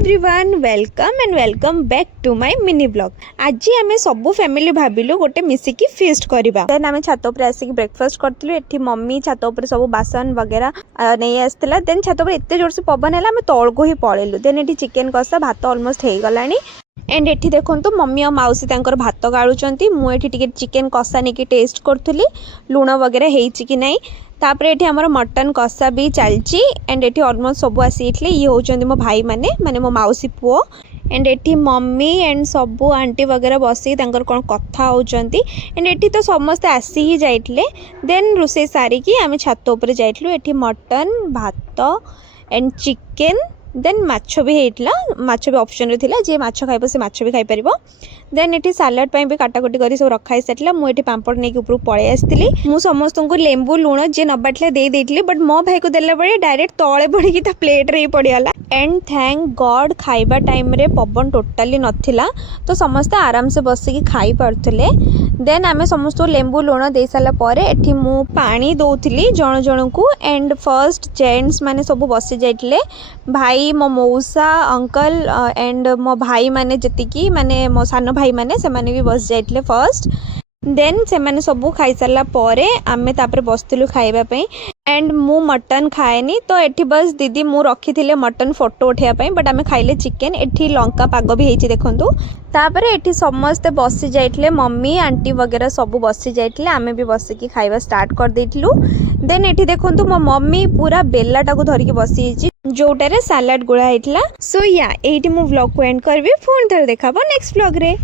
Everyone welcome back to my mini blog. आज आम सब फैमिली भाविलु गोटे मिसिकी फीस्ट करवा। देन आम छात उपर आसिक ब्रेकफास्ट करथिलु। एठी मम्मी छात उपर सब बासन वगैरह नहीं आसला। देन छात उपर एते जोर से पवन है आम तल को ही पळेलु। देन एठी चिकेन कषा भात ऑलमोस्ट हो गलानी। एंड एठी देखंतु मम्मी और माउसी तांकर भात गाळुचंती। मु एठी टिके चिकेन कषा नेकी टेस्ट करथुली लूण वगैरह हेइची कि नाही। तापर एठी हमर मटन कषा भी चलची। एंड एठी ऑलमोस्ट सब आसीथले। ये होचंदी मो भाई माने मो माउसी पुओ। एंड एठी मम्मी एंड सबू आंटी वगैरह बसी तांकर कोन कथा होचंती। एंड एठी तो समस्त आसी ही जाइतले। देन रुसे सारी की आमे छात ऊपर जाइतलु। एठी मटन भात एंड चिकेन देन माछ भी हेइतला। माछ भी ऑप्शन रे थिला। जे माछ खाइबो से माछ भी खाइ परिबो। देन एठी सलाड पई भी काटाकुटी करी सब रखाई साइतला। मु एठी पांपड़ नेकी ऊपर पळे आस्तिली। मु समस्त को लेंबू लूण जे न बाटले दे देइतली। बट मो भाई को देला बळे डायरेक्ट तळे पड़ी की ता प्लेट रे ही पड़ियाला। एंड थैंक गॉड खाइबा टाइम रे पवन टोटाली नथिला। तो समस्त आराम से बसी की खाई पारथले। देन आमे समस्त लेंबू लूण दे साला परे एठी मु पानी दउथली जण जण को। एंड फर्स्ट जेंट्स माने सब बसी जाइतले। भाई मो मौसा अंकल एंड मो भाई माने जतिकी माने मो सान भाई माने से माने भी बस जाइतले फर्स्ट। देन से माने सबू खाई सारा परे आमे तापर बसतिलु खाइबा पई। एंड मु मटन खाएनी तो एठी बस दीदी मु रखी थिले मटन फोटो उठिया पई। बट आमे खाइले चिकेन। एठी लंका पाग भी हेची देखंतु। तापर एठी समस्त बसी जाइतले मम्मी आंटी वगैरह सब बसी जाइतले। आमे भी बसी की खाइबा स्टार्ट कर देइतलु। देन एठी देखंतु मो मम्मी पूरा बेलाटा को धरिकी बसी हेची जोटारे सलाड गुळा हेतला। सो या एठी मु व्लॉग को एंड करबी। फोन थर देखाबो नेक्स्ट व्लॉग रे।